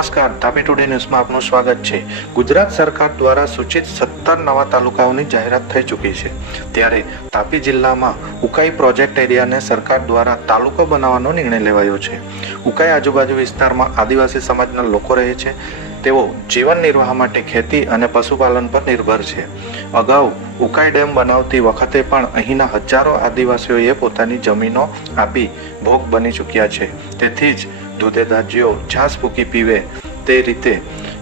નમસ્કાર તાપી ટુડે ન્યૂઝમાં આપનું સ્વાગત છે. ગુજરાત સરકાર દ્વારા સૂચિત સત્તર નવા તાલુકાઓની જાહેરાત થઈ ચૂકી છે. ત્યારે તાપી જિલ્લામાં ઉકાઈ પ્રોજેક્ટ એરિયાને સરકાર દ્વારા તાલુકો બનાવવાનો નિર્ણય લેવાયો છે. ઉકાઈ આજુબાજુ વિસ્તારમાં આદિવાસી સમાજના લોકો રહે છે. તેઓ જીવન નિર્વાહ માટે ખેતી અને પશુપાલન પર નિર્ભર છે. અગાઉ ઉકાઈ ડેમ બનાવતી વખતે પણ અહીંના હજારો આદિવાસીઓએ પોતાની જમીનો આપી ભોગ બની ચૂક્યા છે. તેથી જ દૂધેદાજીઓ છાસ ફૂકી પીવે તે રીતે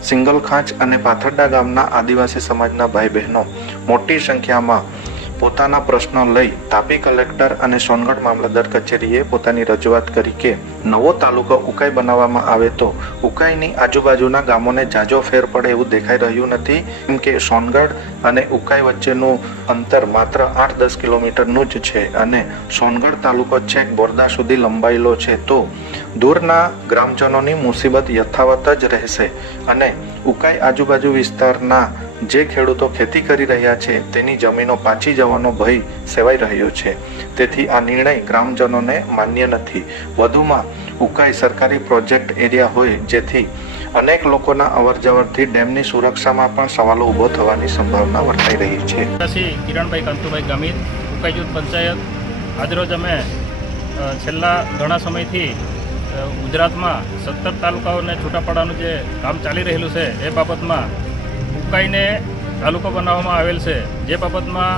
સિંગલ ખાંચ અને પાથરડા ગામના આદિવાસી સમાજના ભાઈ બહેનો મોટી સંખ્યામાં પોતાના પ્રશ્નો લઈ તાપી કલેક્ટર અને સોનગઢ મામલતદાર કચેરીએ પોતાની રજૂઆત કરી કે નવો તાલુકો ઉકાઈ બનાવવામાં આવે તો ઉકાઈની આજુબાજુના ગામોને જાજો ફેર પડે એવું દેખાઈ રહ્યું નથી. કેમ કે સોનગઢ અને ઉકાઈ વચ્ચેનું અંતર માત્ર આઠ દસ કિલોમીટરનું જ છે અને સોનગઢ તાલુકો છેક બોરદા સુધી લંબાયેલો છે તો દૂરના ગ્રામજનોની મુસીબત યથાવત જ રહેશે અને ઉકાઈ આજુબાજુ વિસ્તારના જે ખેડૂતો ખેતી કરી રહ્યા છે તેની જમીનો પાછી જવાનો ભય સેવાઈ રહ્યો છે. તેથી આ નિર્ણય ગ્રામજનોને માન્ય નથી. વધુમાં ઉકાઈ સરકારી પ્રોજેક્ટ એરિયા હોય જેથી અનેક લોકોના અવરજવરથી ડેમની સુરક્ષામાં પણ સવાલો ઊભો થવાની સંભાવના વર્તાઈ રહી છે. કિરણભાઈ કંતુભાઈ ગમિત, ઉકાઈ જૂથ પંચાયત. આજરોજ અમે છેલ્લા ઘણા સમયથી ગુજરાતમાં સત્તર તાલુકાઓને છૂટા પાડવાનું જે કામ ચાલી રહેલું છે, એ બાબતમાં ઉકાઈને તાલુકો બનાવવામાં આવેલ છે. જે બાબતમાં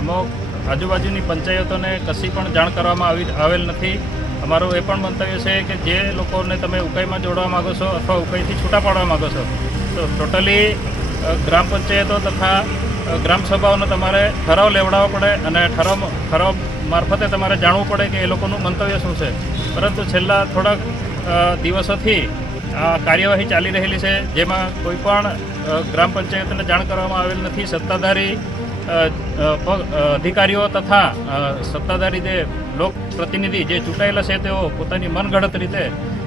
અમુક આજુબાજુની પંચાયતોને કશી પણ જાણ કરવામાં આવી, આવેલ નથી. અમારું એ પણ મંતવ્ય છે કે જે લોકોને તમે ઉકાઈમાં જોડવા માગો છો અથવા ઉકાઈથી છૂટા પાડવા માગો છો, તો ટોટલી ગ્રામ પંચાયતો તથા ગ્રામ સભાઓનો તમારે ઠરાવ લેવડાવવો પડે અને ઠરાવ ઠરાવ મારફતે તમારે જાણવું પડે કે એ લોકોનું મંતવ્ય શું છે. પરંતુ છેલ્લા થોડાક દિવસોથી કાર્યવાહી ચાલી રહેલી છે, જેમાં કોઈપણ ગ્રામ પંચાયતને જાણ કરવામાં આવેલ નથી. સત્તાધારી અધિકારીઓ તથા સત્તાધારી જે લોક પ્રતિનિધિ જે ચૂંટાયેલા છે, તેઓ પોતાની મનગઢત રીતે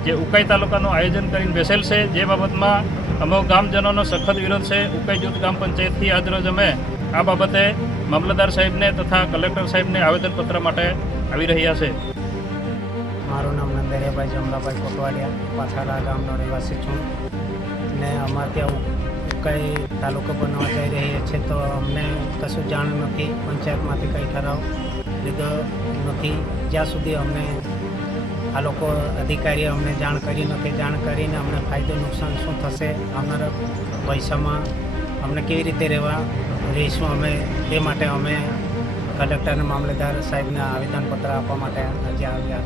જે ઉકાઈ તાલુકાનું આયોજન કરીને બેસેલ છે. જે બાબતમાં અમુક ગામજનોનો સખત વિરોધ છે. ઉકાઈ જૂથ ગ્રામ પંચાયતથી આજરોજ અમે આ બાબતે મામલતદાર સાહેબને તથા કલેક્ટર સાહેબને આવેદનપત્ર માટે આવી રહ્યા છે. મારું નામ નંદરિયાભાઈ જમલાભાઈ કોટવાડિયા પાછાડા ગામનો રહેવાસી છું. ને અમારે ત્યાં કંઈ તાલુકો બનાવવા જઈ રહીએ છીએ તો અમને કશું જાણ નથી, પંચાયતમાંથી કંઈ ઠરાવ લીધો નથી. જ્યાં સુધી અમને આ લોકો અધિકારીએ અમને જાણ કરી નથી, જાણ કરીને અમને ફાયદો, નુકસાન શું થશે, આવનારા પૈસામાં અમને કેવી રીતે રહેવા રહીશું અમે, તે માટે અમે કલેક્ટર અને મામલતદાર સાહેબને આવેદનપત્ર આપવા માટે આજે આવ્યા.